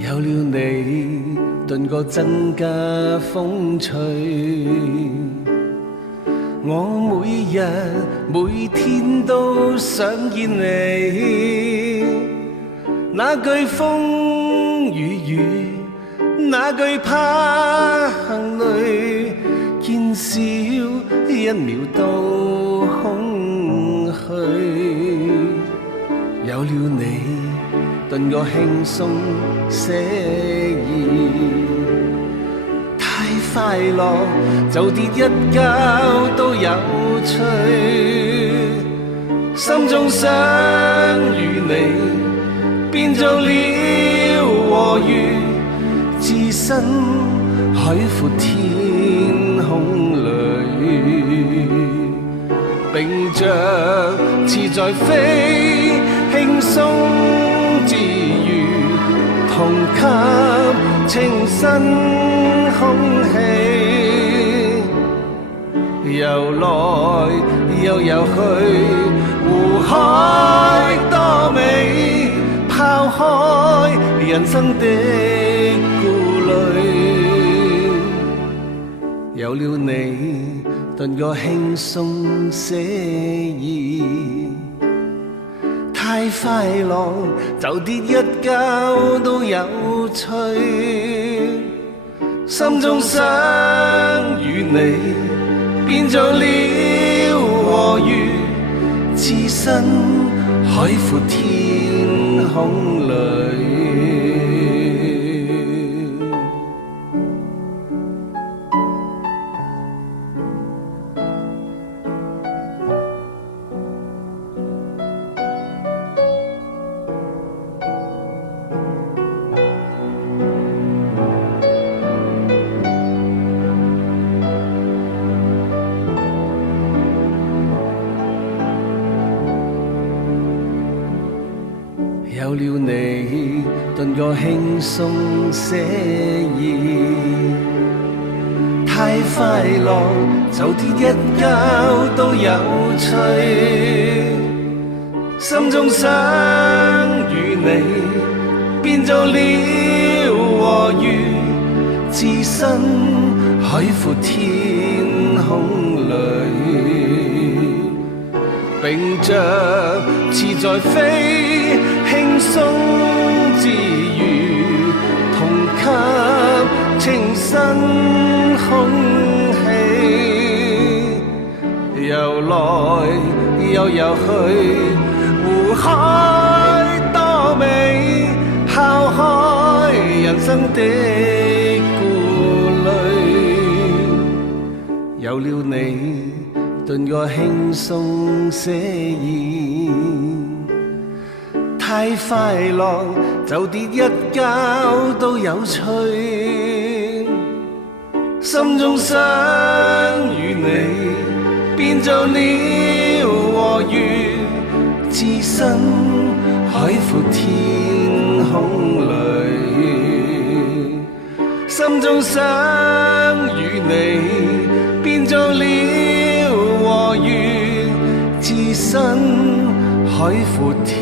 有了你，頓覺增加風趣。我每日每天都想見你，那句風與雨，那句怕行淚，見少一秒都空虛。有了你，頓覺輕鬆寫意，太快樂就跌一跤都有趣，心中想與你變做了和魚，置身海闊天空裏，並着似在飛，輕鬆自如，同吸清新空氣，游來又游去，湖海多美，拋開人生的顧慮，有了你，頓覺輕鬆寫意。太快樂就跌一跤都有趣，心中想與你變做了和魚，置身海闊天空裏。有了你，頓覺輕鬆寫意，太快樂就跌一跤都有趣，心中想與你變做了和魚，置身海闊天空裏，並着似在飛，輕鬆自如，同吸清新空氣，游來又游去，湖海多美，拋開人生的顧慮，有了你，頓覺輕鬆寫意，太快樂就跌一跤都有趣，心中想與你變做了和魚，置身海闊天空裏，心中想與你變做了和魚，置身海闊天